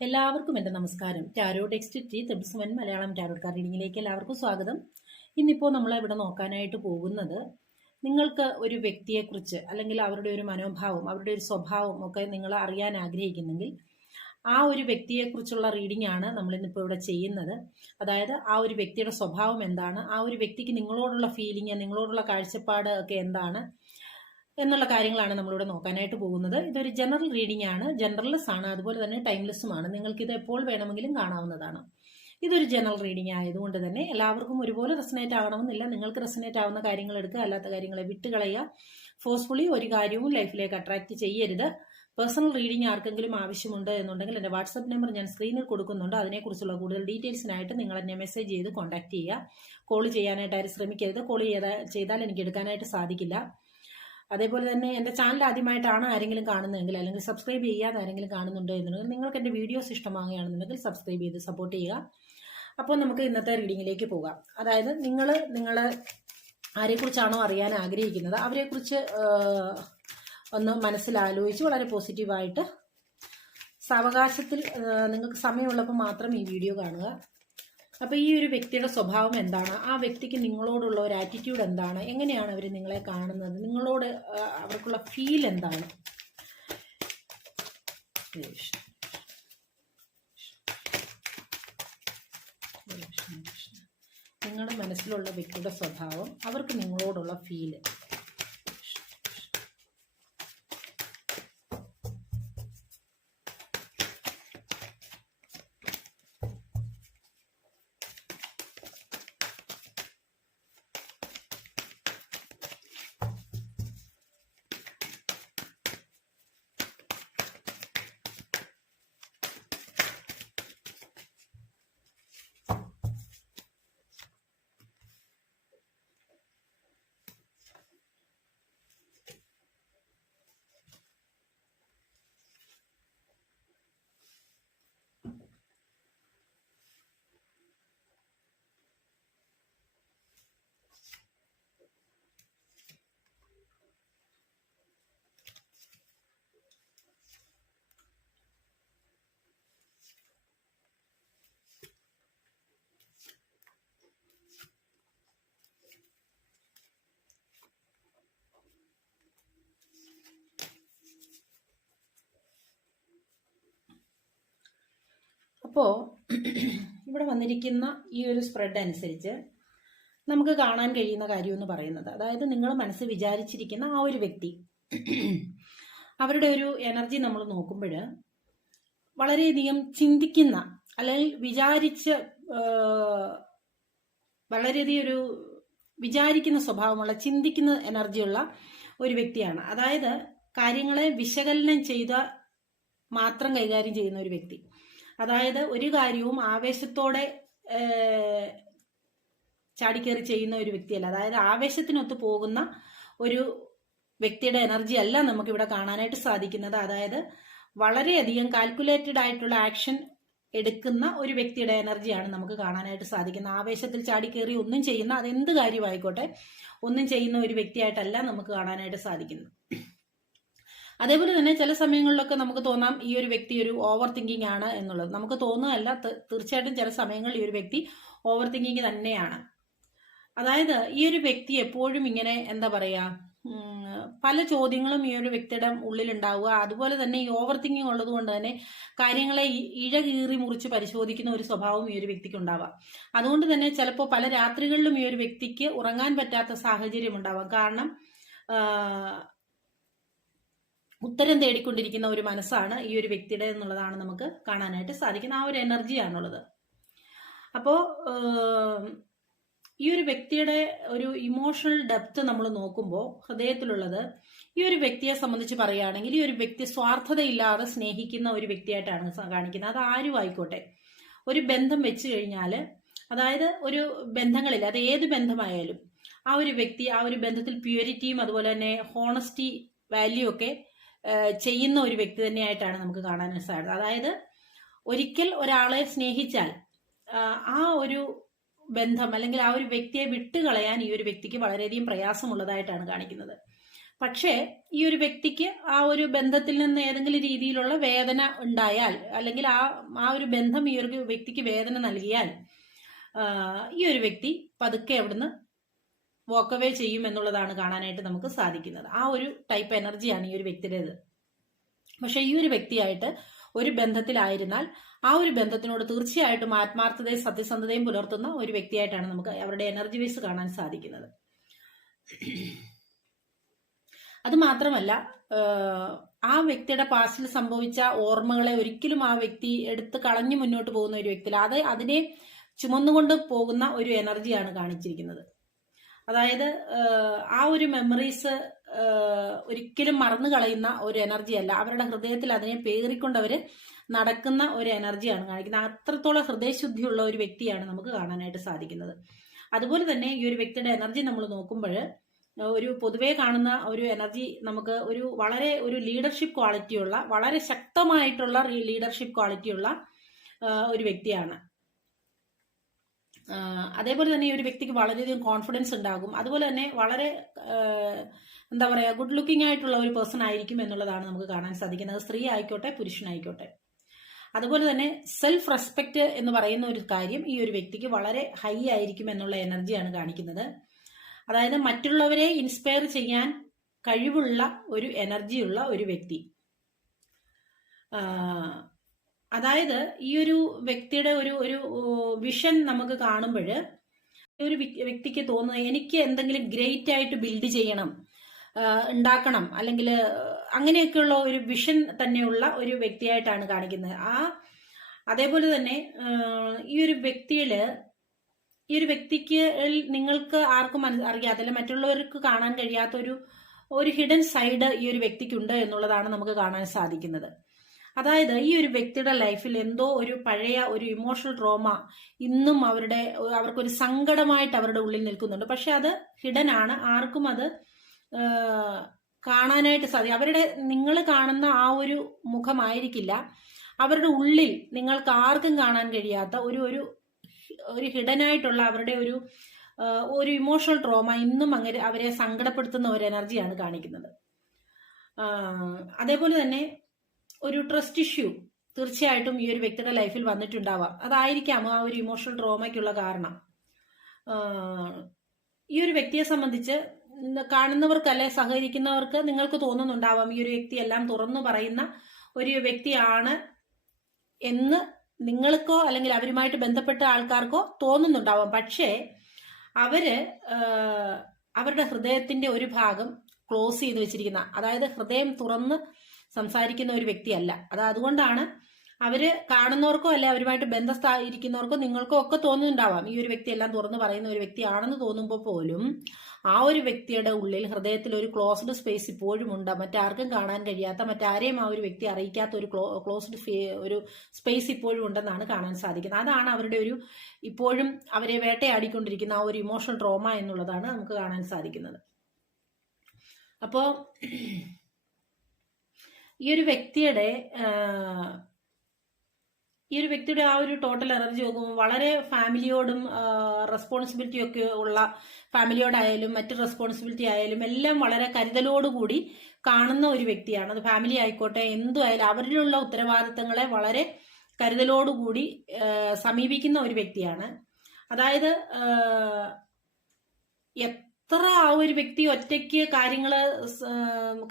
എല്ലാവർക്കും എന്റെ നമസ്കാരം. ടാരോ ടെക്സ്റ്റ് ടി വൻ മലയാളം ടാരോ കാർ റീഡിങ്ങിലേക്ക് എല്ലാവർക്കും സ്വാഗതം. ഇന്നിപ്പോൾ നമ്മൾ ഇവിടെ നോക്കാനായിട്ട് പോകുന്നത് നിങ്ങൾക്ക് ഒരു വ്യക്തിയെക്കുറിച്ച് അല്ലെങ്കിൽ അവരുടെ ഒരു മനോഭാവം അവരുടെ ഒരു സ്വഭാവം ഒക്കെ നിങ്ങൾ അറിയാൻ ആഗ്രഹിക്കുന്നെങ്കിൽ ആ ഒരു വ്യക്തിയെക്കുറിച്ചുള്ള റീഡിംഗ് ആണ് നമ്മൾ ഇന്നിപ്പോൾ ഇവിടെ ചെയ്യുന്നത്. അതായത് ആ ഒരു വ്യക്തിയുടെ സ്വഭാവം എന്താണ് ആ ഒരു വ്യക്തിക്ക് നിങ്ങളോടുള്ള ഫീലിംഗ് നിങ്ങളോടുള്ള കാഴ്ചപ്പാട് ഒക്കെ എന്താണ് എന്നുള്ള കാര്യങ്ങളാണ് നമ്മളിവിടെ നോക്കാനായിട്ട് പോകുന്നത്. ഇതൊരു ജനറൽ റീഡിംഗ് ആണ്. ജനറൽലെസ് ആണ്. അതുപോലെ തന്നെ ടൈംലെസ്സുമാണ് നിങ്ങൾക്ക് ഇത് എപ്പോൾ വേണമെങ്കിലും കാണാവുന്നതാണ്. ഇതൊരു ജനറൽ റീഡിംഗ് ആയതുകൊണ്ട് തന്നെ എല്ലാവർക്കും ഒരുപോലെ റെസനേറ്റ് ആവണമെന്നില്ല. നിങ്ങൾക്ക് റെസനേറ്റ് ആവുന്ന കാര്യങ്ങൾ എടുക്കുക. അല്ലാത്ത കാര്യങ്ങളെ വിട്ടുകളയുക. ഫോഴ്സ്ഫുള്ളി ഒരു കാര്യവും ലൈഫിലേക്ക് അട്രാക്റ്റ് ചെയ്യരുത്. പേഴ്സണൽ റീഡിംഗ് ആർക്കെങ്കിലും ആവശ്യമുണ്ട് എന്നുണ്ടെങ്കിൽ എന്റെ വാട്സപ്പ് നമ്പർ ഞാൻ സ്ക്രീനിൽ കൊടുക്കുന്നുണ്ട്. അതിനെക്കുറിച്ചുള്ള കൂടുതൽ ഡീറ്റെയിൽസിനായിട്ട് നിങ്ങൾ എന്നെ മെസ്സേജ് ചെയ്ത് കോൺടാക്ട് ചെയ്യുക. കോൾ ചെയ്യാനായിട്ട് ആരും ശ്രമിക്കരുത്. കോൾ ചെയ്താൽ എനിക്ക് എടുക്കാനായിട്ട് സാധിക്കില്ല. അതേപോലെ തന്നെ എന്റെ ചാനൽ ആദ്യമായിട്ടാണ് ആരെങ്കിലും കാണുന്നതെങ്കിൽ അല്ലെങ്കിൽ സബ്സ്ക്രൈബ് ചെയ്യാതെ ആരെങ്കിലും കാണുന്നുണ്ടോ എന്നുണ്ടെങ്കിൽ നിങ്ങൾക്ക് എന്റെ വീഡിയോസ് ഇഷ്ടമാകുകയാണെന്നുണ്ടെങ്കിൽ സബ്സ്ക്രൈബ് ചെയ്ത് സപ്പോർട്ട് ചെയ്യുക. അപ്പോൾ നമുക്ക് ഇന്നത്തെ റീഡിങ്ങിലേക്ക് പോകാം. അതായത് നിങ്ങൾ നിങ്ങൾ ആരെക്കുറിച്ചാണോ അറിയാൻ ആഗ്രഹിക്കുന്നത് അവരെക്കുറിച്ച് ഒന്ന് മനസ്സിലാലോചിച്ച് വളരെ പോസിറ്റീവായിട്ട് സാവകാശത്തിൽ നിങ്ങൾക്ക് സമയമുള്ളപ്പോൾ മാത്രം ഈ വീഡിയോ കാണുക. അപ്പോൾ ഈ ഒരു വ്യക്തിയുടെ സ്വഭാവം എന്താണ്? ആ വ്യക്തിക്ക് നിങ്ങളോടുള്ള ഒരു ആറ്റിറ്റ്യൂഡ് എന്താണ്? എങ്ങനെയാണ് അവർ നിങ്ങളെ കാണുന്നത്? നിങ്ങളോട് അവർക്കുള്ള ഫീൽ എന്താണ്? നിങ്ങളുടെ മനസ്സിലുള്ള വ്യക്തിയുടെ സ്വഭാവം അവർക്ക് നിങ്ങളോടുള്ള ഫീൽ അപ്പോൾ ഇവിടെ വന്നിരിക്കുന്ന ഈ ഒരു സ്പ്രെഡ് അനുസരിച്ച് നമുക്ക് കാണാൻ കഴിയുന്ന കാര്യം എന്ന് പറയുന്നത്. അതായത് നിങ്ങൾ മനസ്സ് വിചാരിച്ചിരിക്കുന്ന ആ ഒരു വ്യക്തി അവരുടെ ഒരു എനർജി നമ്മൾ നോക്കുമ്പോൾ വളരെയധികം ചിന്തിക്കുന്ന അല്ലെങ്കിൽ വിചാരിച്ച് വളരെയധികം ഒരു വിചാരിക്കുന്ന സ്വഭാവമുള്ള ചിന്തിക്കുന്ന എനർജിയുള്ള ഒരു വ്യക്തിയാണ്. അതായത് കാര്യങ്ങളെ വിശകലനം ചെയ്ത മാത്രം കൈകാര്യം ചെയ്യുന്ന ഒരു വ്യക്തി. അതായത് ഒരു കാര്യവും ആവേശത്തോടെ ചാടിക്കേറി ചെയ്യുന്ന ഒരു വ്യക്തിയല്ല. അതായത് ആവേശത്തിനൊത്ത് പോകുന്ന ഒരു വ്യക്തിയുടെ എനർജി അല്ല നമുക്ക് ഇവിടെ കാണാനായിട്ട് സാധിക്കുന്നത്. അതായത് വളരെയധികം കാൽക്കുലേറ്റഡ് ആയിട്ടുള്ള ആക്ഷൻ എടുക്കുന്ന ഒരു വ്യക്തിയുടെ എനർജിയാണ് നമുക്ക് കാണാനായിട്ട് സാധിക്കുന്നത്. ആവേശത്തിൽ ചാടിക്കേറി ഒന്നും ചെയ്യുന്ന അതെന്ത് കാര്യമായിക്കോട്ടെ ഒന്നും ചെയ്യുന്ന ഒരു വ്യക്തിയായിട്ടല്ല നമുക്ക് കാണാനായിട്ട് സാധിക്കുന്നത്. അതേപോലെ തന്നെ ചില സമയങ്ങളിലൊക്കെ നമുക്ക് തോന്നാം ഈ ഒരു വ്യക്തി ഒരു ഓവർ തിങ്കിങ് ആണ് എന്നുള്ളത്. നമുക്ക് തോന്നുകയല്ല തീർച്ചയായിട്ടും ചില സമയങ്ങളിൽ ഈ ഒരു വ്യക്തി ഓവർ തിങ്കിങ് തന്നെയാണ്. അതായത് ഈ ഒരു വ്യക്തി എപ്പോഴും ഇങ്ങനെ എന്താ പറയാ പല ചോദ്യങ്ങളും ഈ ഒരു വ്യക്തിയുടെ ഉള്ളിൽ ഉണ്ടാവുക. അതുപോലെ തന്നെ ഈ ഓവർ തിങ്കിങ് ഉള്ളത് കൊണ്ട് തന്നെ കാര്യങ്ങളെ ഇഴ കീറി മുറിച്ച് പരിശോധിക്കുന്ന ഒരു സ്വഭാവം ഈ ഒരു വ്യക്തിക്ക് ഉണ്ടാവാം. അതുകൊണ്ട് തന്നെ ചിലപ്പോൾ പല രാത്രികളിലും ഈ ഒരു വ്യക്തിക്ക് ഉറങ്ങാൻ പറ്റാത്ത സാഹചര്യം ഉണ്ടാവാം. കാരണം ഉത്തരം തേടിക്കൊണ്ടിരിക്കുന്ന ഒരു മനസ്സാണ് ഈ ഒരു വ്യക്തിയുടെ എന്നുള്ളതാണ് നമുക്ക് കാണാനായിട്ട് സാധിക്കുന്ന ആ ഒരു എനർജിയാണുള്ളത്. അപ്പോൾ ഈ ഒരു വ്യക്തിയുടെ ഒരു ഇമോഷണൽ ഡെപ്ത് നമ്മൾ നോക്കുമ്പോൾ ഹൃദയത്തിലുള്ളത് ഈ ഒരു വ്യക്തിയെ സംബന്ധിച്ച് പറയുകയാണെങ്കിൽ ഈ ഒരു വ്യക്തി സ്വാർത്ഥതയില്ലാതെ സ്നേഹിക്കുന്ന ഒരു വ്യക്തിയായിട്ടാണ് കാണിക്കുന്നത്. അത് ആരും ആയിക്കോട്ടെ ഒരു ബന്ധം വെച്ച് കഴിഞ്ഞാൽ അതായത് ഒരു ബന്ധങ്ങളിൽ അത് ഏത് ബന്ധമായാലും ആ ഒരു വ്യക്തി ആ ഒരു ബന്ധത്തിൽ പ്യൂരിറ്റിയും അതുപോലെ തന്നെ ഹോണസ്റ്റി വാല്യൂ ഒക്കെ ചെയ്യുന്ന ഒരു വ്യക്തി തന്നെയായിട്ടാണ് നമുക്ക് കാണാൻ സാധിക്കുന്നത്. അതായത് ഒരിക്കൽ ഒരാളെ സ്നേഹിച്ചാൽ ആ ഒരു ബന്ധം അല്ലെങ്കിൽ ആ ഒരു വ്യക്തിയെ വിട്ടുകളയാൻ ഈ ഒരു വ്യക്തിക്ക് വളരെയധികം പ്രയാസമുള്ളതായിട്ടാണ് കാണിക്കുന്നത്. പക്ഷേ ഈ ഒരു വ്യക്തിക്ക് ആ ഒരു ബന്ധത്തിൽ നിന്ന് ഏതെങ്കിലും രീതിയിലുള്ള വേദന ഉണ്ടായാൽ അല്ലെങ്കിൽ ആ ആ ഒരു ബന്ധം ഈ ഒരു വ്യക്തിക്ക് വേദന നൽകിയാൽ ഈ ഒരു വ്യക്തി പതുക്കെ അവിടുന്ന് വോക്കവേ ചെയ്യും എന്നുള്ളതാണ് കാണാനായിട്ട് നമുക്ക് സാധിക്കുന്നത്. ആ ഒരു ടൈപ്പ് എനർജിയാണ് ഈ ഒരു വ്യക്തിയുടേത് പക്ഷെ ഈ ഒരു വ്യക്തിയായിട്ട് ഒരു ബന്ധത്തിലായിരുന്നാൽ ആ ഒരു ബന്ധത്തിനോട് തീർച്ചയായിട്ടും ആത്മാർത്ഥതയും സത്യസന്ധതയും പുലർത്തുന്ന ഒരു വ്യക്തിയായിട്ടാണ് നമുക്ക് അവരുടെ എനർജി വേസ് കാണാൻ സാധിക്കുന്നത്. അത് മാത്രമല്ല ആ വ്യക്തിയുടെ പാസ്റ്റിൽ സംഭവിച്ച ഓർമ്മകളെ ഒരിക്കലും ആ വ്യക്തി എടുത്ത് കളഞ്ഞു മുന്നോട്ട് പോകുന്ന ഒരു വ്യക്തി അത് അതിനെ ചുമന്നുകൊണ്ട് പോകുന്ന ഒരു എനർജിയാണ് കാണിച്ചിരിക്കുന്നത്. അതായത് ആ ഒരു മെമ്മറീസ് ഒരിക്കലും മറന്നു കളയുന്ന ഒരു എനർജി അല്ല. അവരുടെ ഹൃദയത്തിൽ അതിനെ പേറിക്കൊണ്ടവര് നടക്കുന്ന ഒരു എനർജിയാണ് കാണിക്കുന്നത്. അത്രത്തോളം ഹൃദയശുദ്ധിയുള്ള ഒരു വ്യക്തിയാണ് നമുക്ക് കാണാനായിട്ട് സാധിക്കുന്നത്. അതുപോലെ തന്നെ ഈ ഒരു വ്യക്തിയുടെ എനർജി നമ്മൾ നോക്കുമ്പോൾ ഒരു പൊതുവേ കാണുന്ന ഒരു എനർജി നമുക്ക് ഒരു വളരെ ഒരു ലീഡർഷിപ്പ് ക്വാളിറ്റിയുള്ള വളരെ ശക്തമായിട്ടുള്ള ലീഡർഷിപ്പ് ക്വാളിറ്റിയുള്ള ഒരു വ്യക്തിയാണ്. അതേപോലെ തന്നെ ഈ ഒരു വ്യക്തിക്ക് വളരെയധികം കോൺഫിഡൻസ് ഉണ്ടാകും. അതുപോലെ തന്നെ വളരെ എന്താ പറയുക ഗുഡ് ലുക്കിംഗ് ആയിട്ടുള്ള ഒരു പേഴ്സൺ ആയിരിക്കും എന്നുള്ളതാണ് നമുക്ക് കാണാൻ സാധിക്കുന്നത്. സ്ത്രീ ആയിക്കോട്ടെ പുരുഷനായിക്കോട്ടെ അതുപോലെ തന്നെ സെൽഫ് റെസ്പെക്റ്റ് എന്ന് പറയുന്ന ഒരു കാര്യം ഈ ഒരു വ്യക്തിക്ക് വളരെ ഹൈ ആയിരിക്കും എന്നുള്ള എനർജിയാണ് കാണിക്കുന്നത്. അതായത് മറ്റുള്ളവരെ ഇൻസ്പയർ ചെയ്യാൻ കഴിവുള്ള ഒരു എനർജിയുള്ള ഒരു വ്യക്തി. അതായത് ഈ ഒരു വ്യക്തിയുടെ ഒരു ഒരു വിഷൻ നമുക്ക് കാണുമ്പോൾ ഒരു വ്യക്തിക്ക് തോന്നുന്നത് എനിക്ക് എന്തെങ്കിലും ഗ്രേറ്റ് ആയിട്ട് ബിൽഡ് ചെയ്യണം ഉണ്ടാക്കണം അല്ലെങ്കിൽ അങ്ങനെയൊക്കെയുള്ള ഒരു വിഷൻ തന്നെയുള്ള ഒരു വ്യക്തിയായിട്ടാണ് കാണിക്കുന്നത്. ആ അതേപോലെ തന്നെ ഈ ഒരു വ്യക്തിയിൽ ഈ ഒരു വ്യക്തിക്ക് നിങ്ങൾക്ക് ആർക്കും അറിയാതെ അല്ലെങ്കിൽ മറ്റുള്ളവർക്ക് കാണാൻ കഴിയാത്ത ഒരു ഒരു ഹിഡൻ സൈഡ് ഈ ഒരു വ്യക്തിക്കുണ്ട് എന്നുള്ളതാണ് നമുക്ക് കാണാൻ സാധിക്കുന്നത്. അതായത് ഈ ഒരു വ്യക്തിയുടെ ലൈഫിൽ എന്തോ ഒരു പഴയ ഒരു ഇമോഷണൽ ട്രോമ ഇന്നും അവരുടെ അവർക്കൊരു സങ്കടമായിട്ട് അവരുടെ ഉള്ളിൽ നിൽക്കുന്നുണ്ട്. പക്ഷെ അത് ഹിഡൻ ആണ്. ആർക്കും അത് കാണാനായിട്ട് സാധിക്കും അവരുടെ നിങ്ങൾ കാണുന്ന ആ ഒരു മുഖമായിരിക്കില്ല. അവരുടെ ഉള്ളിൽ നിങ്ങൾക്ക് ആർക്കും കാണാൻ കഴിയാത്ത ഒരു ഒരു ഒരു ഹിഡനായിട്ടുള്ള അവരുടെ ഒരു ഒരു ഇമോഷണൽ ട്രോമ ഇന്നും അങ്ങനെ അവരെ സങ്കടപ്പെടുത്തുന്ന ഒരു എനർജിയാണ് കാണിക്കുന്നത്. അതേപോലെ തന്നെ ഒരു ട്രസ്റ്റ് ഇഷ്യൂ തീർച്ചയായിട്ടും ഈ ഒരു വ്യക്തിയുടെ ലൈഫിൽ വന്നിട്ടുണ്ടാവാം. അതായിരിക്കാം ആ ഒരു ഇമോഷണൽ ട്രോമയ്ക്കുള്ള കാരണം? ഈ ഒരു വ്യക്തിയെ സംബന്ധിച്ച് കാണുന്നവർക്ക് അല്ലെ സഹകരിക്കുന്നവർക്ക് നിങ്ങൾക്ക് തോന്നുന്നുണ്ടാവാം ഈ ഒരു വ്യക്തി എല്ലാം തുറന്നു പറയുന്ന ഒരു വ്യക്തിയാണ് എന്ന് നിങ്ങൾക്കോ അല്ലെങ്കിൽ അവരുമായിട്ട് ബന്ധപ്പെട്ട ആൾക്കാർക്കോ തോന്നുന്നുണ്ടാവാം. പക്ഷേ അവർ അവരുടെ ഹൃദയത്തിന്റെ ഒരു ഭാഗം ക്ലോസ് ചെയ്ത് വെച്ചിരിക്കുന്ന അതായത് ഹൃദയം തുറന്ന് സംസാരിക്കുന്ന ഒരു വ്യക്തിയല്ല. അത് അതുകൊണ്ടാണ് അവർ കാണുന്നവർക്കോ അല്ലെ അവരുമായിട്ട് ബന്ധസ്ഥായിരിക്കുന്നവർക്കോ നിങ്ങൾക്കോ ഒക്കെ തോന്നുന്നുണ്ടാവാം. ഈ ഒരു വ്യക്തി എല്ലാം തുറന്നു പറയുന്ന ഒരു വ്യക്തിയാണെന്ന് തോന്നുമ്പോൾ പോലും ആ ഒരു വ്യക്തിയുടെ ഉള്ളിൽ ഹൃദയത്തിൽ ഒരു ക്ലോസ്ഡ് സ്പേസ് ഇപ്പോഴും ഉണ്ട്. മറ്റാർക്കും കാണാൻ കഴിയാത്ത മറ്റാരെയും ആ ഒരു വ്യക്തി അറിയിക്കാത്ത ഒരു ക്ലോസ്ഡ് ഒരു സ്പേസ് ഇപ്പോഴും ഉണ്ടെന്നാണ് കാണാൻ സാധിക്കുന്നത്. അതാണ് അവരുടെ ഒരു ഇപ്പോഴും അവരെ വേട്ടയാടിക്കൊണ്ടിരിക്കുന്ന ആ ഒരു ഇമോഷണൽ ട്രോമ എന്നുള്ളതാണ് നമുക്ക് കാണാൻ സാധിക്കുന്നത്. അപ്പോൾ ഈ ഒരു വ്യക്തിയുടെ ഈ ഒരു വ്യക്തിയുടെ ആ ഒരു ടോട്ടൽ എനർജി നോക്കുമ്പോൾ വളരെ ഫാമിലിയോടും റെസ്പോൺസിബിലിറ്റി ഒക്കെ ഉള്ള ഫാമിലിയോടായാലും മറ്റ് റെസ്പോൺസിബിലിറ്റി ആയാലും എല്ലാം വളരെ കരുതലോടുകൂടി കാണുന്ന ഒരു വ്യക്തിയാണ്. അത് ഫാമിലി ആയിക്കോട്ടെ എന്തു ആയാലും അവരിലുള്ള ഉത്തരവാദിത്തങ്ങളെ വളരെ കരുതലോടുകൂടി സമീപിക്കുന്ന ഒരു വ്യക്തിയാണ്. അതായത് എത്ര ആ ഒരു വ്യക്തി ഒറ്റയ്ക്ക് കാര്യങ്ങൾ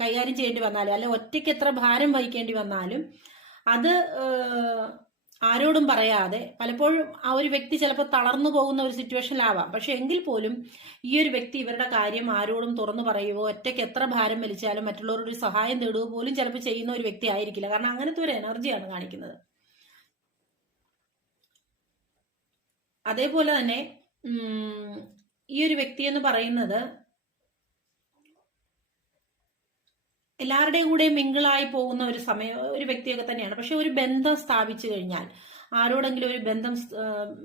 കൈകാര്യം ചെയ്യേണ്ടി വന്നാലും അല്ലെ ഒറ്റയ്ക്ക് എത്ര ഭാരം വഹിക്കേണ്ടി വന്നാലും അത് ആരോടും പറയാതെ പലപ്പോഴും ആ ഒരു വ്യക്തി ചിലപ്പോൾ തളർന്നു പോകുന്ന ഒരു സിറ്റുവേഷനിലാവാം. പക്ഷെ എങ്കിൽ പോലും ഈ ഒരു വ്യക്തി ഇവരുടെ കാര്യം ആരോടും തുറന്നു പറയുകയോ ഒറ്റയ്ക്ക് എത്ര ഭാരം വലിച്ചാലും മറ്റുള്ളവരുടെ ഒരു സഹായം തേടുക പോലും ചിലപ്പോൾ ചെയ്യുന്ന ഒരു വ്യക്തി ആയിരിക്കില്ല. കാരണം അങ്ങനത്തെ ഒരു എനർജിയാണ് കാണിക്കുന്നത്. അതേപോലെ തന്നെ ഈ ഒരു വ്യക്തി എന്ന് പറയുന്നത് എല്ലാവരുടെയും കൂടെ മിങ്കിളായി പോകുന്ന ഒരു സമയം ഒരു വ്യക്തിയൊക്കെ തന്നെയാണ്. പക്ഷെ ഒരു ബന്ധം സ്ഥാപിച്ചു കഴിഞ്ഞാൽ ആരോടെങ്കിലും ഒരു ബന്ധം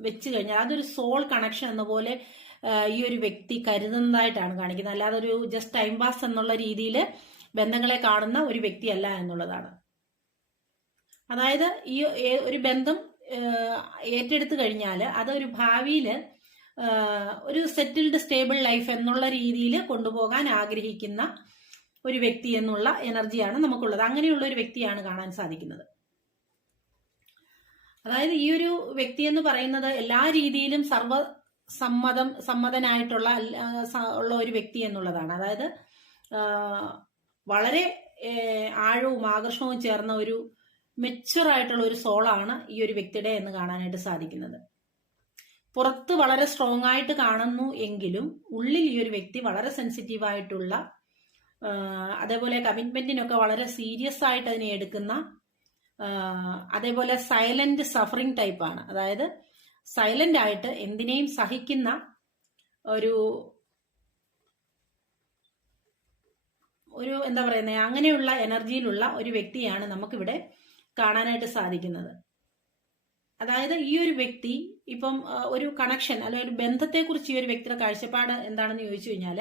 വെച്ചു കഴിഞ്ഞാൽ അതൊരു സോൾ കണക്ഷൻ എന്ന പോലെ ഈ ഒരു വ്യക്തി കരുതുന്നതായിട്ടാണ് കാണിക്കുന്നത്. അല്ലാതെ ഒരു ജസ്റ്റ് ടൈം പാസ് എന്നുള്ള രീതിയിൽ ബന്ധങ്ങളെ കാണുന്ന ഒരു വ്യക്തിയല്ല എന്നുള്ളതാണ്. അതായത് ഈ ഒരു ബന്ധം ഏറ്റെടുത്തു കഴിഞ്ഞാൽ അതൊരു ഭാവിയിൽ ഒരു സെറ്റിൽഡ് സ്റ്റേബിൾ ലൈഫ് എന്നുള്ള രീതിയിൽ കൊണ്ടുപോകാൻ ആഗ്രഹിക്കുന്ന ഒരു വ്യക്തി എന്നുള്ള എനർജിയാണ് നമുക്കുള്ളത്. അങ്ങനെയുള്ള ഒരു വ്യക്തിയാണ് കാണാൻ സാധിക്കുന്നത്. അതായത് ഈ ഒരു വ്യക്തി എന്ന് പറയുന്നത് എല്ലാ രീതിയിലും സർവ സമ്മതം സമ്മതനായിട്ടുള്ള ഉള്ള ഒരു വ്യക്തി എന്നുള്ളതാണ്. അതായത് വളരെ ആഴവും ആകർഷണവും ചേർന്ന ഒരു മെച്ചുവർ ആയിട്ടുള്ള ഒരു സോളാണ് ഈ ഒരു വ്യക്തിയുടെ എന്ന് കാണാനായിട്ട് സാധിക്കുന്നത്. പുറത്ത് വളരെ സ്ട്രോങ് ആയിട്ട് കാണുന്നു എങ്കിലും ഉള്ളിൽ ഈ ഒരു വ്യക്തി വളരെ സെൻസിറ്റീവ് ആയിട്ടുള്ള അതേപോലെ കമ്മിറ്റ്മെന്റിനൊക്കെ വളരെ സീരിയസ് ആയിട്ട് അതിനെ എടുക്കുന്ന അതേപോലെ സൈലന്റ് സഫറിങ് ടൈപ്പാണ് അതായത് സൈലന്റ് ആയിട്ട് എന്തിനേയും സഹിക്കുന്ന ഒരു ഒരു എന്താ പറയുന്നത് അങ്ങനെയുള്ള എനർജിയിലുള്ള ഒരു വ്യക്തിയാണ് നമുക്കിവിടെ കാണാനായിട്ട് സാധിക്കുന്നത്. അതായത് ഈ ഒരു വ്യക്തി ഇപ്പം ഒരു കണക്ഷൻ അല്ലെങ്കിൽ ഒരു ബന്ധത്തെക്കുറിച്ച് ഈ ഒരു വ്യക്തിയുടെ കാഴ്ചപ്പാട് എന്താണെന്ന് ചോദിച്ചു കഴിഞ്ഞാൽ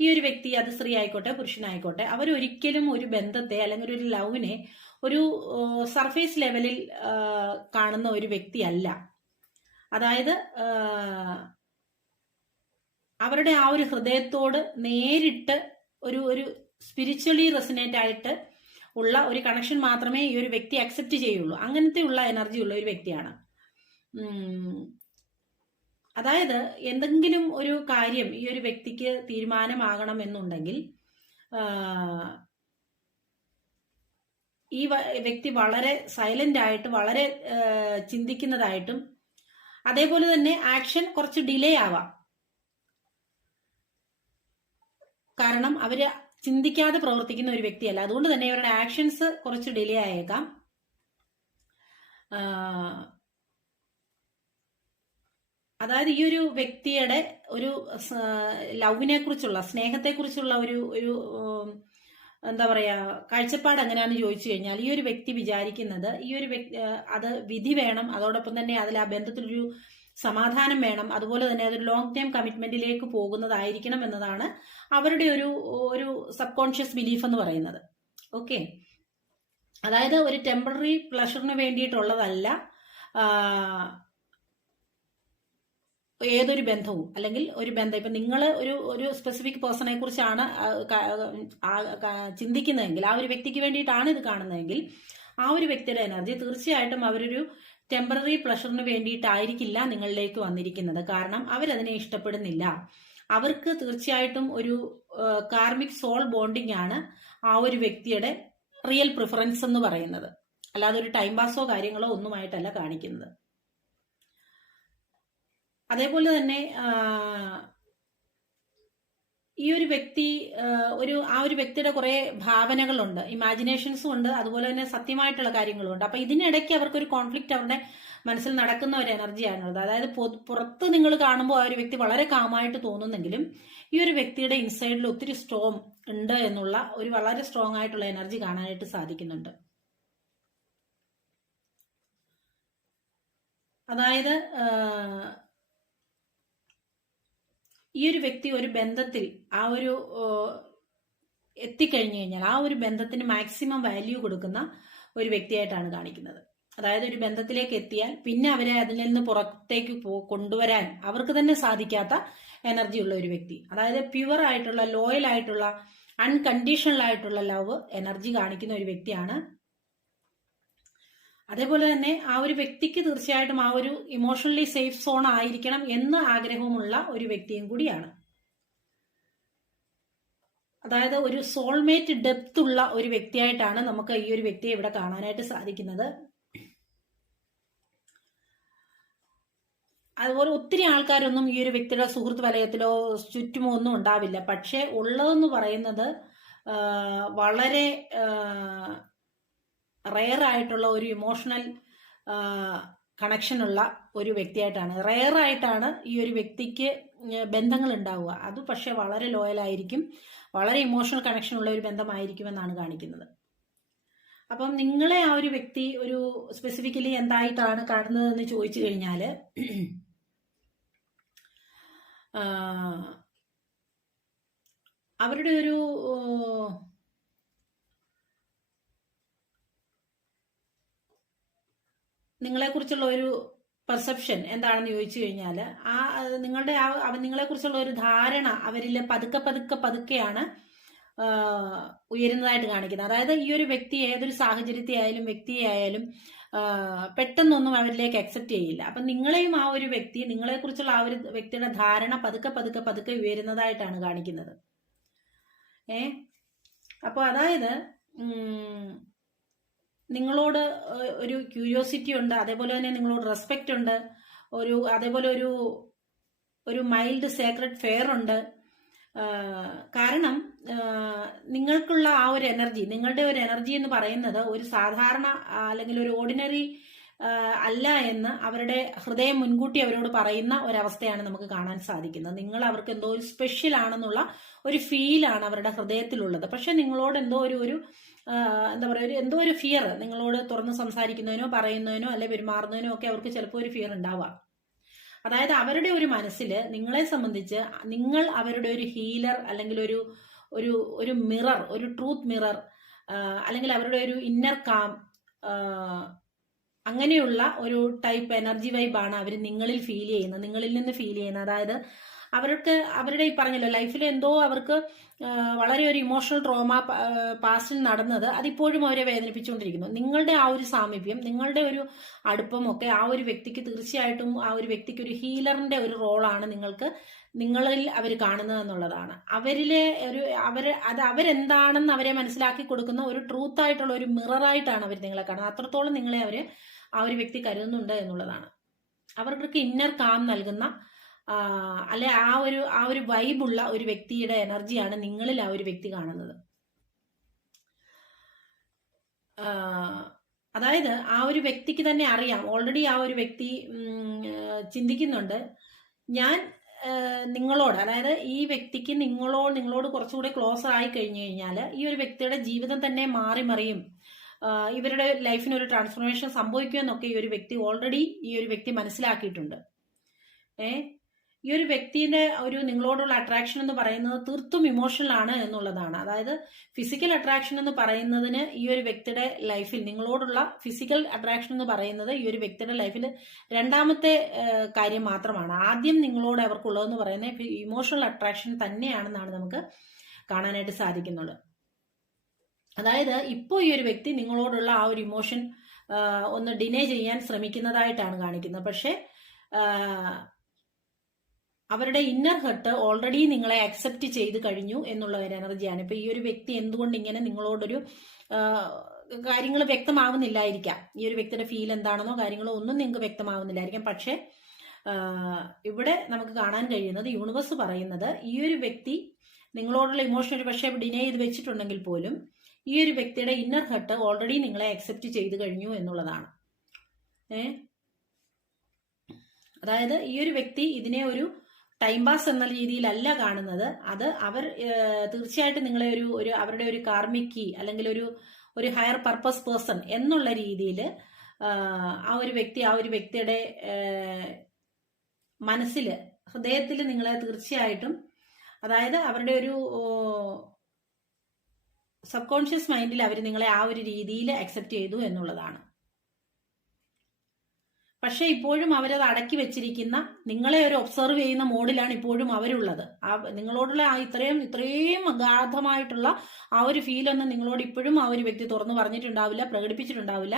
ഈ ഒരു വ്യക്തി അത് സ്ത്രീ ആയിക്കോട്ടെ പുരുഷനായിക്കോട്ടെ അവർ ഒരിക്കലും ഒരു ബന്ധത്തെ അല്ലെങ്കിൽ ഒരു ലവിനെ ഒരു സർഫേസ് ലെവലിൽ കാണുന്ന ഒരു വ്യക്തിയല്ല അതായത് അവരുടെ ആ ഒരു ഹൃദയത്തോട് നേരിട്ട് ഒരു ഒരു സ്പിരിച്വലി റെസിനേറ്റ് ആയിട്ട് ഉള്ള ഒരു കണക്ഷൻ മാത്രമേ ഈ ഒരു വ്യക്തി അക്സെപ്റ്റ് ചെയ്യുള്ളൂ. അങ്ങനത്തെ ഉള്ള എനർജി ഉള്ള ഒരു വ്യക്തിയാണ്. അതായത് എന്തെങ്കിലും ഒരു കാര്യം ഈ ഒരു വ്യക്തിക്ക് തീരുമാനമാകണം എന്നുണ്ടെങ്കിൽ ഈ വ്യക്തി വളരെ സൈലന്റ് ആയിട്ട് വളരെ ചിന്തിക്കുന്നതായിട്ടും അതേപോലെ തന്നെ ആക്ഷൻ കുറച്ച് ഡിലേ ആവാം. കാരണം അവർ ചിന്തിക്കാതെ പ്രവർത്തിക്കുന്ന ഒരു വ്യക്തിയല്ല. അതുകൊണ്ട് തന്നെ ഇവരുടെ ആക്ഷൻസ് കുറച്ച് ഡിലേ ആയേക്കാം. അതായത് ഈ ഒരു വ്യക്തിയുടെ ഒരു ലവിനെ കുറിച്ചുള്ള സ്നേഹത്തെ കുറിച്ചുള്ള ഒരു ഒരു എന്താ പറയാ കാഴ്ചപ്പാട് എങ്ങനെയാന്ന് ചോദിച്ചു കഴിഞ്ഞാൽ ഈ ഒരു വ്യക്തി വിചാരിക്കുന്നത് ഈ ഒരു വ്യക്തി അത് വിധി വേണം. അതോടൊപ്പം തന്നെ അതിൽ ആ ബന്ധത്തിലൊരു സമാധാനം വേണം. അതുപോലെ തന്നെ അതൊരു ലോങ് ടൈം കമ്മിറ്റ്മെന്റിലേക്ക് പോകുന്നതായിരിക്കണം എന്നതാണ് അവരുടെ ഒരു ഒരു സബ് കോൺഷ്യസ് ബിലീഫ് എന്ന് പറയുന്നത്. ഓക്കെ അതായത് ഒരു ടെമ്പററി പ്ലഷറിന് വേണ്ടിയിട്ടുള്ളതല്ല ഏതൊരു ബന്ധവും. അല്ലെങ്കിൽ ഒരു ബന്ധം. ഇപ്പൊ നിങ്ങൾ ഒരു ഒരു സ്പെസിഫിക് പേഴ്സണെ കുറിച്ചാണ് ചിന്തിക്കുന്നതെങ്കിൽ ആ ഒരു വ്യക്തിക്ക് വേണ്ടിയിട്ടാണ് ഇത് കാണുന്നതെങ്കിൽ ആ ഒരു വ്യക്തിയുടെ എനർജി തീർച്ചയായിട്ടും അവരൊരു ടെമ്പററി പ്ലഷറിന് വേണ്ടിയിട്ടായിരിക്കില്ല നിങ്ങളിലേക്ക് വന്നിരിക്കുന്നത്. കാരണം അവരതിനെ ഇഷ്ടപ്പെടുന്നില്ല. അവർക്ക് തീർച്ചയായിട്ടും ഒരു കാർമിക് സോൾ ബോണ്ടിങ് ആണ് ആ ഒരു വ്യക്തിയുടെ റിയൽ പ്രിഫറൻസ് എന്ന് പറയുന്നത്. അല്ലാതെ ഒരു ടൈം പാസോ കാര്യങ്ങളോ ഒന്നുമായിട്ടല്ല കാണിക്കുന്നത്. അതേപോലെ തന്നെ ഈ ഒരു വ്യക്തി ഒരു ആ ഒരു വ്യക്തിയുടെ കുറെ ഭാവനകളുണ്ട് ഇമാജിനേഷൻസും ഉണ്ട് അതുപോലെ തന്നെ സത്യമായിട്ടുള്ള കാര്യങ്ങളും ഉണ്ട് അപ്പൊ ഇതിനിടയ്ക്ക് അവർക്കൊരു കോൺഫ്ലിക്റ്റ് അവരുടെ മനസ്സിൽ നടക്കുന്ന ഒരു എനർജിയാണുള്ളത് അതായത് പുറത്ത് നിങ്ങൾ കാണുമ്പോൾ ആ ഒരു വ്യക്തി വളരെ കാമായിട്ട് തോന്നുന്നെങ്കിലും ഈ ഒരു വ്യക്തിയുടെ ഇൻസൈഡിൽ ഒത്തിരി സ്റ്റോം ഉണ്ട് എന്നുള്ള ഒരു വളരെ സ്ട്രോങ് ആയിട്ടുള്ള എനർജി കാണാനായിട്ട് സാധിക്കുന്നുണ്ട്. അതായത് ഈ ഒരു വ്യക്തി ഒരു ബന്ധത്തിൽ ആ ഒരു എത്തിക്കഴിഞ്ഞു കഴിഞ്ഞാൽ ആ ഒരു ബന്ധത്തിന് മാക്സിമം വാല്യൂ കൊടുക്കുന്ന ഒരു വ്യക്തിയായിട്ടാണ് കാണിക്കുന്നത്. അതായത് ഒരു ബന്ധത്തിലേക്ക് എത്തിയാൽ പിന്നെ അവരെ അതിൽ നിന്ന് പുറത്തേക്ക് കൊണ്ടുവരാൻ അവർക്ക് തന്നെ സാധിക്കാത്ത എനർജി ഉള്ള ഒരു വ്യക്തി. അതായത് പ്യുവർ ആയിട്ടുള്ള ലോയൽ ആയിട്ടുള്ള അൺകണ്ടീഷണൽ ആയിട്ടുള്ള ലവ് എനർജി കാണിക്കുന്ന ഒരു വ്യക്തിയാണ് അതേപോലെ തന്നെ ആ ഒരു വ്യക്തിക്ക് തീർച്ചയായിട്ടും ആ ഒരു ഇമോഷണലി സേഫ് സോൺ ആയിരിക്കണം എന്ന ആഗ്രഹവുമുള്ള ഒരു വ്യക്തിയും കൂടിയാണ്. അതായത് ഒരു സോൾമേറ്റ് ഡെപ്ത് ഉള്ള ഒരു വ്യക്തിയായിട്ടാണ് നമുക്ക് ഈ ഒരു വ്യക്തിയെ ഇവിടെ കാണാനായിട്ട് സാധിക്കുന്നത്. അതുപോലെ ഒത്തിരി ആൾക്കാരൊന്നും ഈ ഒരു വ്യക്തിയുടെ സുഹൃത്ത് വലയത്തിലോ ചുറ്റുമോ ഒന്നും ഉണ്ടാവില്ല. പക്ഷെ ഉള്ളതെന്ന് പറയുന്നത് വളരെ റെയർ ആയിട്ടുള്ള ഒരു ഇമോഷണൽ കണക്ഷനുള്ള ഒരു വ്യക്തിയായിട്ടാണ്. റെയർ ആയിട്ടാണ് ഈ ഒരു വ്യക്തിക്ക് ബന്ധങ്ങൾ ഉണ്ടാവുക അത് പക്ഷെ വളരെ ലോയൽ ആയിരിക്കും. വളരെ ഇമോഷണൽ കണക്ഷൻ ഉള്ള ഒരു ബന്ധമായിരിക്കുമെന്നാണ് കാണിക്കുന്നത്. അപ്പം നിങ്ങളെ ആ ഒരു വ്യക്തി ഒരു സ്പെസിഫിക്കലി എന്തായിട്ടാണ് കാണുന്നതെന്ന് ചോദിച്ചു കഴിഞ്ഞാൽ അവരുടെ ഒരു നിങ്ങളെക്കുറിച്ചുള്ള ഒരു പെർസെപ്ഷൻ എന്താണെന്ന് ചോദിച്ചു കഴിഞ്ഞാൽ ആ നിങ്ങളുടെ ആ നിങ്ങളെക്കുറിച്ചുള്ള ഒരു ധാരണ അവരിൽ പതുക്കെ പതുക്കെ പതുക്കെയാണ് ഉയരുന്നതായിട്ട് കാണിക്കുന്നത്. അതായത് ഈ ഒരു വ്യക്തി ഏതൊരു സാഹചര്യത്തെ ആയാലും വ്യക്തിയെ ആയാലും പെട്ടെന്നൊന്നും അവരിലേക്ക് അക്സെപ്റ്റ് ചെയ്യില്ല. അപ്പം നിങ്ങളെയും ആ ഒരു വ്യക്തി നിങ്ങളെക്കുറിച്ചുള്ള ആ ഒരു വ്യക്തിയുടെ ധാരണ പതുക്കെ പതുക്കെ പതുക്കെ ഉയരുന്നതായിട്ടാണ് കാണിക്കുന്നത്. ഏ? അപ്പോൾ അതായത് നിങ്ങളോട് ഒരു ക്യൂരിയോസിറ്റി ഉണ്ട് അതേപോലെ തന്നെ നിങ്ങളോട് റെസ്പെക്റ്റ് ഉണ്ട് ഒരു അതേപോലെ ഒരു ഒരു മൈൽഡ് സേക്രഡ് ഫെയർ ഉണ്ട്. കാരണം നിങ്ങൾക്കുള്ള ആ ഒരു എനർജി നിങ്ങളുടെ ഒരു എനർജി എന്ന് പറയുന്നത് ഒരു സാധാരണ അല്ലെങ്കിൽ ഒരു ഓർഡിനറി അല്ല എന്ന് അവരുടെ ഹൃദയം മുൻകൂട്ടി അവരോട് പറയുന്ന ഒരവസ്ഥയാണ് നമുക്ക് കാണാൻ സാധിക്കുന്നത്. നിങ്ങൾ അവർക്ക് എന്തോ ഒരു സ്പെഷ്യൽ ആണെന്നുള്ള ഒരു ഫീലാണ് അവരുടെ ഹൃദയത്തിലുള്ളത്. പക്ഷെ നിങ്ങളോട് എന്തോ ഒരു ഒരു എന്താ പറയുക ഒരു എന്തോ ഒരു ഫിയർ നിങ്ങളോട് തുറന്ന് സംസാരിക്കുന്നതിനോ പറയുന്നതിനോ അല്ലെ പെരുമാറുന്നതിനോ ഒക്കെ അവർക്ക് ചിലപ്പോൾ ഒരു ഫിയർ ഉണ്ടാവാം അതായത് അവരുടെ ഒരു മനസ്സിൽ നിങ്ങളെ സംബന്ധിച്ച് നിങ്ങൾ അവരുടെ ഒരു ഹീലർ അല്ലെങ്കിൽ ഒരു ഒരു ഒരു മിറർ ഒരു ട്രൂത്ത് മിറർ അല്ലെങ്കിൽ അവരുടെ ഒരു ഇന്നർ കാം അങ്ങനെയുള്ള ഒരു ടൈപ്പ് എനർജി വൈബാണ് അവർ നിങ്ങളിൽ ഫീൽ ചെയ്യുന്നത് നിങ്ങളിൽ നിന്ന് ഫീൽ ചെയ്യുന്നത്. അതായത് അവർക്ക് അവരുടെ ഈ പറഞ്ഞല്ലോ ലൈഫിൽ എന്തോ അവർക്ക് വളരെ ഒരു ഇമോഷണൽ ട്രോമ പാസ്റ്റിൽ നടന്നത് അതിപ്പോഴും അവരെ വേദനിപ്പിച്ചുകൊണ്ടിരിക്കുന്നു. നിങ്ങളുടെ ആ ഒരു സാമീപ്യം നിങ്ങളുടെ ഒരു അടുപ്പമൊക്കെ ആ ഒരു വ്യക്തിക്ക് തീർച്ചയായിട്ടും ആ ഒരു വ്യക്തിക്ക് ഒരു ഹീലറിന്റെ ഒരു റോളാണ് നിങ്ങൾക്ക് നിങ്ങളിൽ അവർ കാണുന്നത് എന്നുള്ളതാണ്. അവരിലെ ഒരു അവർ അത് അവരെന്താണെന്ന് അവരെ മനസ്സിലാക്കി കൊടുക്കുന്ന ഒരു ട്രൂത്ത് ആയിട്ടുള്ള ഒരു മിററായിട്ടാണ് അവർ നിങ്ങളെ കാണുന്നത്. അത്രത്തോളം നിങ്ങളെ അവർ ആ ഒരു വ്യക്തി കരുതുന്നുണ്ട് എന്നുള്ളതാണ്. അവർക്ക് ഇന്നർ കാം നൽകുന്ന അല്ലെ ആ ഒരു ആ ഒരു വൈബുള്ള ഒരു വ്യക്തിയുടെ എനർജിയാണ് നിങ്ങളിൽ ആ ഒരു വ്യക്തി കാണുന്നത്. അതായത് ആ ഒരു വ്യക്തിക്ക് തന്നെ അറിയാം. ഓൾറെഡി ആ ഒരു വ്യക്തി ചിന്തിക്കുന്നുണ്ട്. ഞാൻ നിങ്ങളോട് അതായത് ഈ വ്യക്തിക്ക് നിങ്ങളോ നിങ്ങളോട് കുറച്ചുകൂടെ ക്ലോസ് ആയി കഴിഞ്ഞു കഴിഞ്ഞാൽ ഈ ഒരു വ്യക്തിയുടെ ജീവിതം തന്നെ മാറി മറിയും. ഇവരുടെ ലൈഫിന് ഒരു ട്രാൻസ്ഫോർമേഷൻ സംഭവിക്കുമെന്നൊക്കെ ഈ ഒരു വ്യക്തി ഓൾറെഡി ഈ ഒരു വ്യക്തി മനസ്സിലാക്കിയിട്ടുണ്ട്. ഏ ഈ ഒരു വ്യക്തിയുടെ ഒരു നിങ്ങളോടുള്ള അട്രാക്ഷൻ എന്ന് പറയുന്നത് തീർത്തും ഇമോഷണൽ ആണ് എന്നുള്ളതാണ്. അതായത് ഫിസിക്കൽ അട്രാക്ഷൻ എന്ന് പറയുന്നതിന് ഈ ഒരു വ്യക്തിയുടെ ലൈഫിൽ നിങ്ങളോടുള്ള ഫിസിക്കൽ അട്രാക്ഷൻ എന്ന് പറയുന്നത് ഈ ഒരു വ്യക്തിയുടെ ലൈഫിൽ രണ്ടാമത്തെ കാര്യം മാത്രമാണ്. ആദ്യം നിങ്ങളോട് അവർക്കുള്ളതെന്ന് പറയുന്നത് ഇമോഷണൽ അട്രാക്ഷൻ തന്നെയാണെന്നാണ് നമുക്ക് കാണാനായിട്ട് സാധിക്കുന്നത്. അതായത് ഇപ്പോൾ ഈ ഒരു വ്യക്തി നിങ്ങളോടുള്ള ആ ഒരു ഇമോഷൻ ഒന്ന് ഡിനേ ചെയ്യാൻ ശ്രമിക്കുന്നതായിട്ടാണ് കാണിക്കുന്നത്. പക്ഷേ അവരുടെ ഇന്നർ ഹെർട്ട് ഓൾറെഡി നിങ്ങളെ അക്സെപ്റ്റ് ചെയ്ത് കഴിഞ്ഞു എന്നുള്ള ഒരു എനർജിയാണ് ഇപ്പൊ ഈ ഒരു വ്യക്തി എന്തുകൊണ്ട് ഇങ്ങനെ നിങ്ങളോടൊരു കാര്യങ്ങൾ വ്യക്തമാവുന്നില്ലായിരിക്കാം. ഈ ഒരു വ്യക്തിയുടെ ഫീൽ എന്താണെന്നോ കാര്യങ്ങളോ ഒന്നും നിങ്ങൾക്ക് വ്യക്തമാവുന്നില്ലായിരിക്കാം. പക്ഷേ ഇവിടെ നമുക്ക് കാണാൻ കഴിയുന്നത് യൂണിവേഴ്സ് പറയുന്നത് ഈ ഒരു വ്യക്തി നിങ്ങളോടുള്ള ഇമോഷൻ ഒരു പക്ഷേ ഡിനേ ചെയ്ത് വെച്ചിട്ടുണ്ടെങ്കിൽ പോലും ഈ ഒരു വ്യക്തിയുടെ ഇന്നർ ഹെർട്ട് ഓൾറെഡി നിങ്ങളെ അക്സെപ്റ്റ് ചെയ്ത് കഴിഞ്ഞു എന്നുള്ളതാണ്. ഏ? അതായത് ഈ ഒരു വ്യക്തി ഇതിനെ ഒരു ടൈം പാസ് എന്ന രീതിയിലല്ല കാണുന്നത്. അത് അവർ തീർച്ചയായിട്ടും നിങ്ങളെ ഒരു ഒരു അവരുടെ ഒരു കാർമിക്കി അല്ലെങ്കിൽ ഒരു ഒരു ഹയർ പർപ്പസ് പേഴ്സൺ എന്നുള്ള രീതിയിൽ ആ ഒരു വ്യക്തി ആ ഒരു വ്യക്തിയുടെ മനസ്സിൽ ഹൃദയത്തിൽ നിങ്ങളെ തീർച്ചയായിട്ടും അതായത് അവരുടെ ഒരു സബ് കോൺഷ്യസ് മൈൻഡിൽ അവർ നിങ്ങളെ ആ ഒരു രീതിയിൽ അക്സെപ്റ്റ് ചെയ്തു എന്നുള്ളതാണ്. പക്ഷെ ഇപ്പോഴും അവരത് അടക്കി വെച്ചിരിക്കുന്ന നിങ്ങളെ ഒരു ഒബ്സർവ് ചെയ്യുന്ന മോഡിലാണ് ഇപ്പോഴും അവരുള്ളത്. ആ നിങ്ങളോടുള്ള ആ ഇത്രയും ഇത്രയും അഗാധമായിട്ടുള്ള ആ ഒരു ഫീൽ ഫീലൊന്നും നിങ്ങളോട് ഇപ്പോഴും ആ ഒരു വ്യക്തി തുറന്നു പറഞ്ഞിട്ടുണ്ടാവില്ല പ്രകടിപ്പിച്ചിട്ടുണ്ടാവില്ല.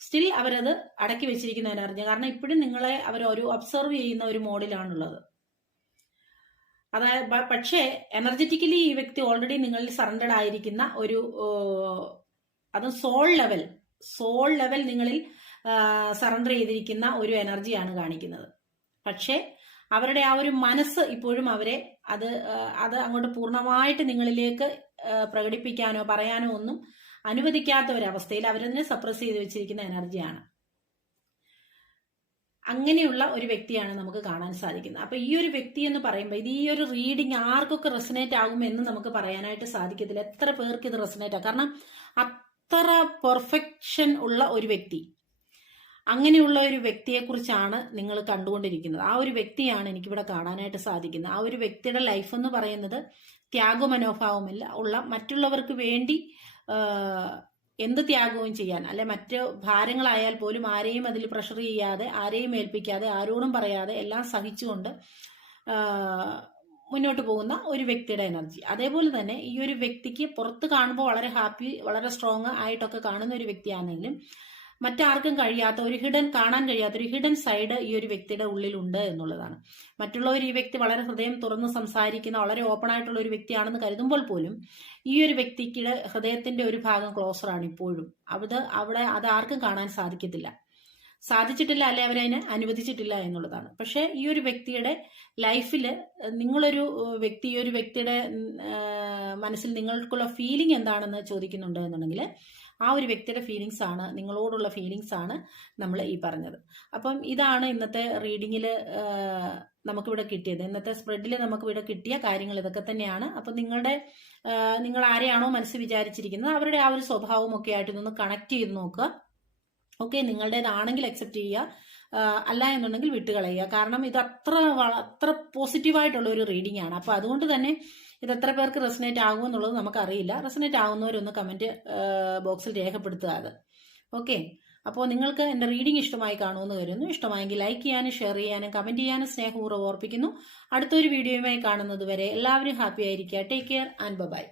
സ്റ്റിൽ അവരത് അടക്കി വെച്ചിരിക്കുന്ന എനർജി കാരണം ഇപ്പോഴും നിങ്ങളെ അവർ ഒരു ഒബ്സർവ് ചെയ്യുന്ന ഒരു മോഡിലാണുള്ളത്. അതായത് പക്ഷേ എനർജറ്റിക്കലി ഈ വ്യക്തി ഓൾറെഡി നിങ്ങളിൽ സറണ്ടഡ് ആയിരിക്കുന്ന ഒരു അത് സോൾ ലെവൽ സോൾ ലെവൽ നിങ്ങളിൽ സറണ്ടർ ചെയ്തിരിക്കുന്ന ഒരു എനർജിയാണ് കാണിക്കുന്നത്. പക്ഷേ അവരുടെ ആ ഒരു മനസ്സ് ഇപ്പോഴും അവരെ അത് അത് അങ്ങോട്ട് പൂർണമായിട്ട് നിങ്ങളിലേക്ക് പ്രകടിപ്പിക്കാനോ പറയാനോ ഒന്നും അനുവദിക്കാത്ത ഒരവസ്ഥയിൽ അവരതിനെ സപ്രസ് ചെയ്ത് വെച്ചിരിക്കുന്ന എനർജിയാണ് അങ്ങനെയുള്ള ഒരു വ്യക്തിയാണ് നമുക്ക് കാണാൻ സാധിക്കുന്നത്. അപ്പൊ ഈ ഒരു വ്യക്തി എന്ന് പറയുമ്പോൾ ഇത് ഈ ഒരു റീഡിങ് ആർക്കൊക്കെ റെസനേറ്റ് എന്ന് നമുക്ക് പറയാനായിട്ട് സാധിക്കത്തില്ല. എത്ര പേർക്ക് ഇത് റെസനേറ്റ് ആകും? കാരണം അത്ര പെർഫെക്ഷൻ ഉള്ള ഒരു വ്യക്തി അങ്ങനെയുള്ള ഒരു വ്യക്തിയെക്കുറിച്ചാണ് നിങ്ങൾ കണ്ടുകൊണ്ടിരിക്കുന്നത്. ആ ഒരു വ്യക്തിയാണ് എനിക്കിവിടെ കാണാനായിട്ട് സാധിക്കുന്നത്. ആ ഒരു വ്യക്തിയുടെ ലൈഫ് എന്ന് പറയുന്നത് ത്യാഗമനോഭാവമില്ല. ഉള്ള മറ്റുള്ളവർക്ക് വേണ്ടി എന്ത് ത്യാഗവും ചെയ്യാൻ അല്ലെ മറ്റ് ഭാരങ്ങളായാൽ പോലും ആരെയും അതിൽ പ്രഷർ ചെയ്യാതെ ആരെയും ഏൽപ്പിക്കാതെ ആരോടും പറയാതെ എല്ലാം സഹിച്ചുകൊണ്ട് മുന്നോട്ട് പോകുന്ന ഒരു വ്യക്തിയുടെ എനർജി അതേപോലെ തന്നെ ഈ ഒരു വ്യക്തിക്ക് പുറത്ത് കാണുമ്പോൾ വളരെ ഹാപ്പി വളരെ സ്ട്രോങ് ആയിട്ടൊക്കെ കാണുന്ന ഒരു വ്യക്തിയാണെങ്കിലും മറ്റാർക്കും കഴിയാത്ത ഒരു ഹിഡൻ കാണാൻ കഴിയാത്ത ഒരു ഹിഡൻ സൈഡ് ഈ ഒരു വ്യക്തിയുടെ ഉള്ളിലുണ്ട് എന്നുള്ളതാണ്. മറ്റുള്ളവർ ഈ വ്യക്തി വളരെ ഹൃദയം തുറന്ന് സംസാരിക്കുന്ന വളരെ ഓപ്പൺ ആയിട്ടുള്ള ഒരു വ്യക്തിയാണെന്ന് കരുതുമ്പോൾ പോലും ഈ ഒരു വ്യക്തിക്ക് ഹൃദയത്തിന്റെ ഒരു ഭാഗം ക്ലോസർ ആണ് ഇപ്പോഴും. അത് അവിടെ അത് ആർക്കും കാണാൻ സാധിക്കത്തില്ല. സാധിച്ചിട്ടില്ല അല്ലെ അവരതിന് അനുവദിച്ചിട്ടില്ല എന്നുള്ളതാണ്. പക്ഷേ ഈ ഒരു വ്യക്തിയുടെ ലൈഫിൽ നിങ്ങളൊരു വ്യക്തി ഈ ഒരു വ്യക്തിയുടെ മനസ്സിൽ നിങ്ങൾക്കുള്ള ഫീലിംഗ് എന്താണെന്ന് ചോദിക്കുന്നുണ്ട് എന്നുണ്ടെങ്കിൽ ആ ഒരു വ്യക്തിയുടെ ഫീലിങ്സ് ആണ് നിങ്ങളോടുള്ള ഫീലിങ്സ് ആണ് നമ്മൾ ഈ പറഞ്ഞത്. അപ്പം ഇതാണ് ഇന്നത്തെ റീഡിങ്ങിൽ നമുക്കിവിടെ കിട്ടിയത്. ഇന്നത്തെ സ്പ്രെഡിൽ നമുക്കിവിടെ കിട്ടിയ കാര്യങ്ങൾ ഇതൊക്കെ തന്നെയാണ്. അപ്പം നിങ്ങളുടെ നിങ്ങൾ ആരെയാണോ മനസ്സ് വിചാരിച്ചിരിക്കുന്നത് അവരുടെ ആ ഒരു സ്വഭാവം ഒക്കെ ആയിട്ട് ഇതൊന്ന് കണക്ട് ചെയ്ത് നോക്കുക. ഓക്കെ നിങ്ങളുടേതാണെങ്കിൽ അക്സെപ്റ്റ് ചെയ്യുക അല്ല എന്നുണ്ടെങ്കിൽ വിട്ടുകളയുക. കാരണം ഇത് അത്ര അത്ര പോസിറ്റീവായിട്ടുള്ള ഒരു റീഡിംഗ് ആണ്. അപ്പോൾ അതുകൊണ്ട് തന്നെ ഇത് എത്ര പേർക്ക് റെസനേറ്റ് ആകും എന്നുള്ളത് നമുക്കറിയില്ല. റെസനേറ്റ് ആകുന്നവരൊന്ന് കമന്റ് ബോക്സിൽ രേഖപ്പെടുത്തുക അത്. ഓക്കെ അപ്പോൾ നിങ്ങൾക്ക് എന്റെ റീഡിംഗ് ഇഷ്ടമായി കാണുമെന്ന് കരുതുന്നു. ഇഷ്ടമായെങ്കിൽ ലൈക്ക് ചെയ്യാനും ഷെയർ ചെയ്യാനും കമന്റ് ചെയ്യാനും സ്നേഹപൂർവം ഓർപ്പിക്കുന്നു. അടുത്തൊരു വീഡിയോയുമായി കാണുന്നത് വരെ എല്ലാവരും ഹാപ്പി ആയിരിക്കുക. Take care and by